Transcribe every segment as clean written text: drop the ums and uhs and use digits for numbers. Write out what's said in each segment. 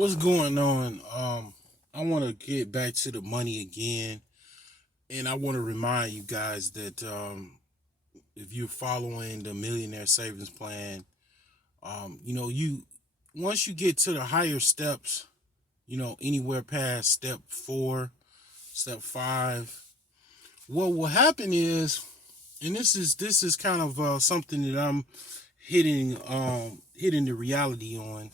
What's going on? I want to get back to the money again, and I want to remind you guys that if you're following the Millionaire Savings Plan, you once you get to the higher steps, anywhere past step 4, step 5, what will happen is, and this is kind of something that I'm hitting the reality on,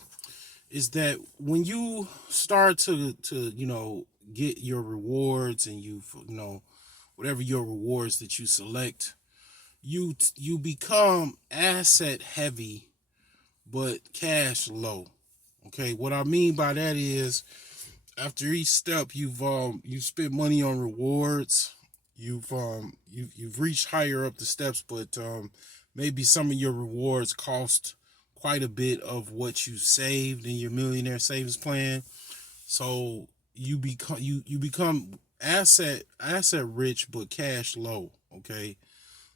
is that when you start to get your rewards, and whatever your rewards that you select, you become asset heavy but cash low. Okay, what I mean by that is, after each step you've spent money on rewards, you've reached higher up the steps, but maybe some of your rewards cost quite a bit of what you saved in your millionaire savings plan. So you become asset rich but cash low. Okay,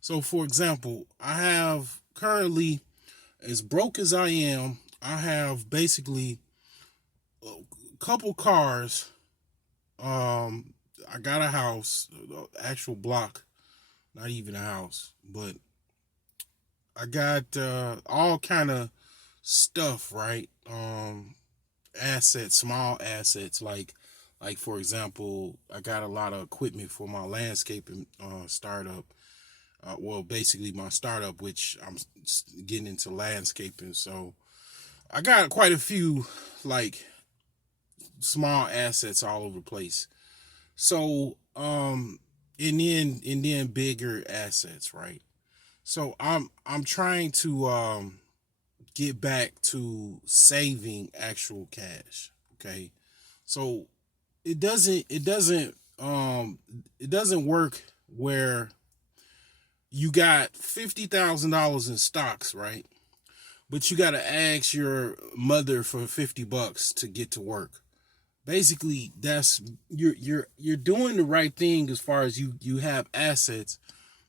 so for example, I have currently, as broke as I am, I have basically a couple cars. I got a house, actual block, not even a house, but I got all kind of stuff, right? Assets, small assets, like for example, I got a lot of equipment for my landscaping startup. Well, basically my startup, which I'm getting into landscaping. So I got quite a few like small assets all over the place. So and then bigger assets, right? So I'm trying to get back to saving actual cash. Okay. So it doesn't work where you got $50,000 in stocks, right? But you gotta ask your mother for $50 to get to work. Basically, that's you're doing the right thing as far as you have assets,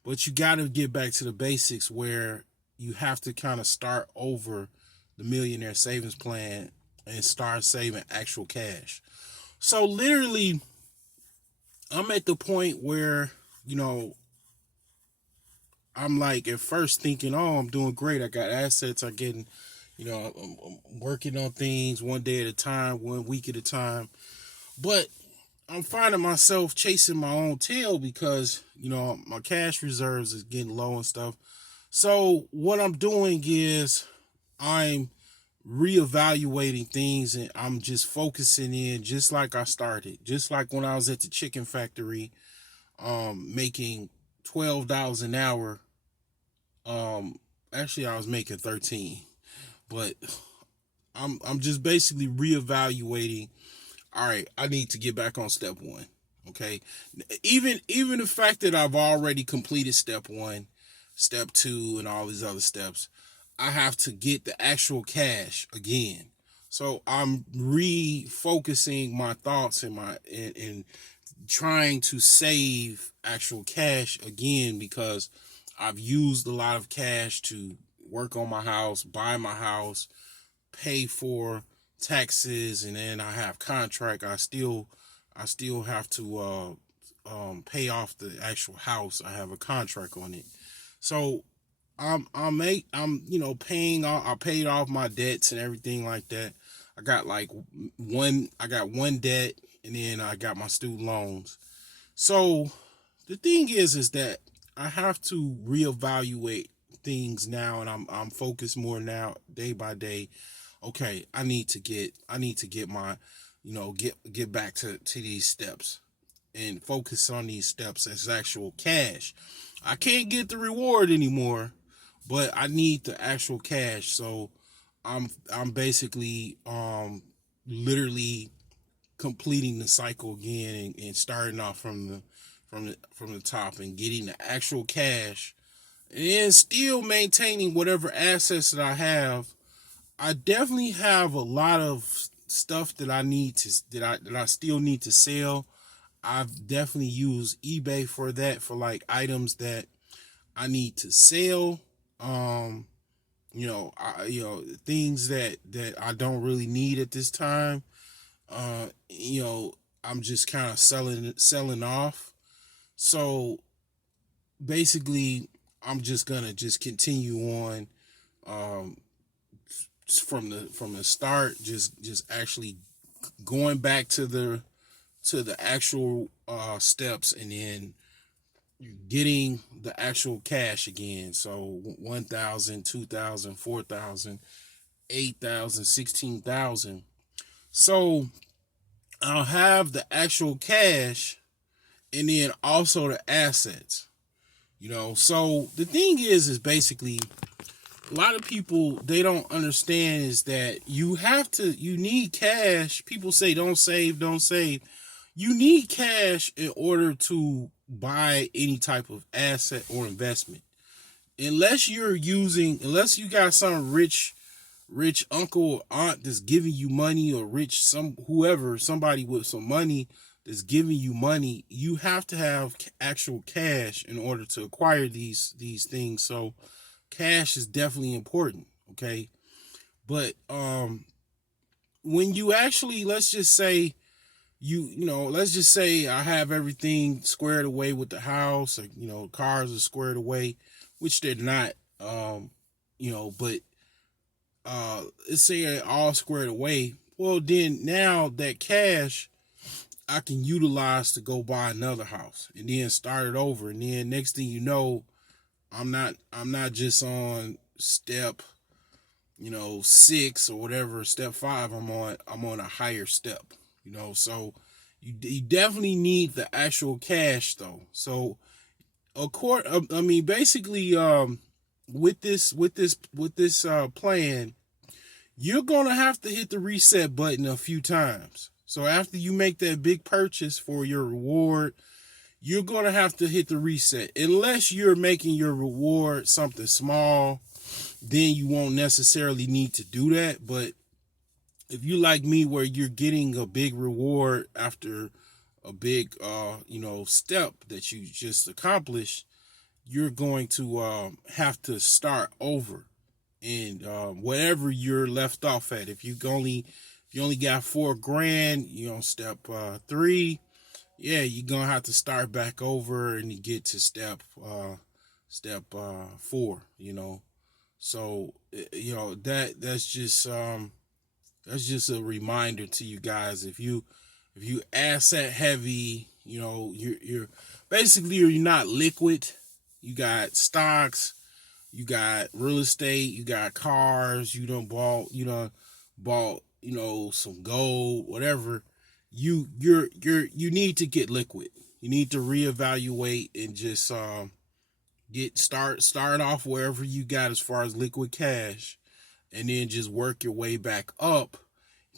but you got to get back to the basics where you have to kind of start over the millionaire savings plan and start saving actual cash. So literally, I'm at the point where, I'm like at first thinking, oh, I'm doing great. I got assets. I'm getting, I'm working on things one day at a time, one week at a time. But I'm finding myself chasing my own tail because, my cash reserves is getting low and stuff. So what I'm doing is I'm reevaluating things, and I'm just focusing in just like I started. Just like when I was at the chicken factory, making $12 an hour. Actually I was making 13, but I'm just basically reevaluating. All right, I need to get back on step 1. Okay. Even the fact that I've already completed step 1, step 2, and all these other steps, I have to get the actual cash again. So I'm refocusing my thoughts and trying to save actual cash again, because I've used a lot of cash to work on my house, buy my house, pay for taxes, and then I have contract. I still have to pay off the actual house. I have a contract on it. So I'm paying off. I paid off my debts and everything like that. I got one debt, and then I got my student loans. So the thing is that I have to reevaluate things now, and I'm focused more now, day by day. Okay, I need to get my, get back to these steps and focus on these steps as actual cash. I can't get the reward anymore, but I need the actual cash. So I'm basically literally completing the cycle again, and starting off from the top and getting the actual cash, and still maintaining whatever assets that I have. I definitely have a lot of stuff that I still need to sell. I've definitely used eBay for that, for like items that I need to sell. Things that I don't really need at this time. You know, I'm just kind of selling off. So basically, I'm just gonna just continue on um, from the start, just actually going back to the actual steps, and then getting the actual cash again. So 1,000, 2,000, 4,000, 8,000, 16,000. So I'll have the actual cash and then also the assets. You know, so the thing is basically a lot of people, they don't understand is that you need cash. People say don't save, don't save. You need cash in order to buy any type of asset or investment. Unless you got some rich uncle or aunt that's giving you money, or somebody with some money that's giving you money, you have to have actual cash in order to acquire these things. So cash is definitely important, okay? But when you actually, let's just say I have everything squared away with the house, or cars are squared away, which they're not. But let's say they're all squared away. Well, then now that cash I can utilize to go buy another house and then start it over. And then next thing you know, I'm not just on step, 6 or whatever, step 5. I'm on a higher step. So you definitely need the actual cash though. So basically, with this plan, you're gonna have to hit the reset button a few times. So after you make that big purchase for your reward, you're gonna have to hit the reset. Unless you're making your reward something small, then you won't necessarily need to do that. But if you like me, where you're getting a big reward after a big step that you just accomplished, you're going to have to start over, and whatever you're left off at. If you only got $4,000, step 3, yeah, you're gonna have to start back over and you get to step 4. So that's just a reminder to you guys. If you asset heavy, you're basically, you're not liquid. You got stocks, you got real estate, you got cars, bought some gold, whatever. You need to get liquid. You need to reevaluate and just start off wherever you got as far as liquid cash, and then just work your way back up.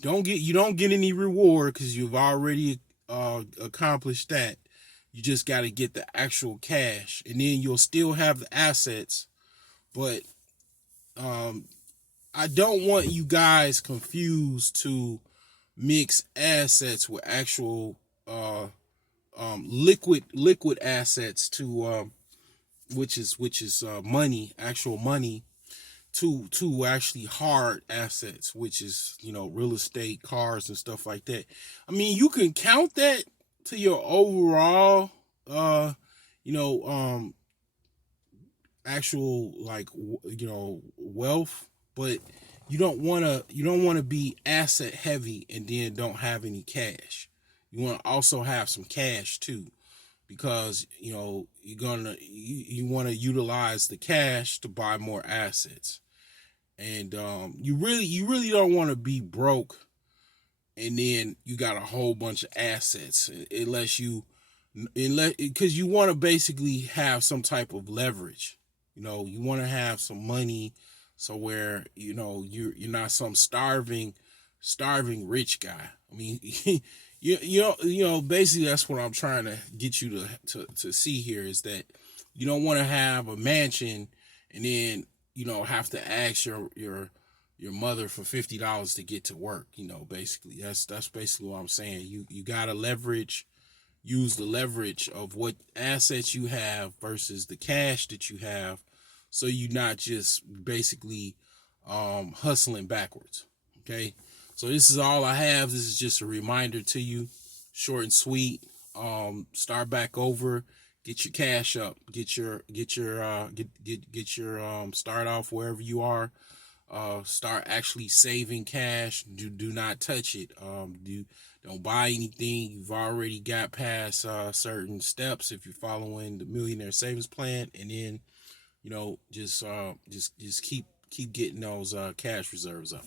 You don't get any reward because you've already accomplished that. You just got to get the actual cash, and then you'll still have the assets. But I don't want you guys confused to mix assets with actual liquid assets, to which is money, actual money, to actually hard assets, which is real estate, cars, and stuff like that. I mean, you can count that to your overall actual, like, wealth, but you don't want to be asset heavy and then don't have any cash. You want to also have some cash too, because you want to utilize the cash to buy more assets. And you really don't want to be broke and then you got a whole bunch of assets, because you want to basically have some type of leverage. You want to have some money, so where you're not some starving rich guy. I mean, basically that's what I'm trying to get you to see here, is that you don't want to have a mansion and then have to ask your mother for $50 to get to work. Basically that's basically what I'm saying. You gotta use the leverage of what assets you have versus the cash that you have, so you're not just basically hustling backwards. Okay, So this is all I have. This is just a reminder to you, short and sweet. Start back over, get your cash up, get your start off wherever you are. Start actually saving cash. Do not touch it. Don't buy anything. You've already got past certain steps if you're following the Millionaire Savings Plan, and then just keep getting those cash reserves up.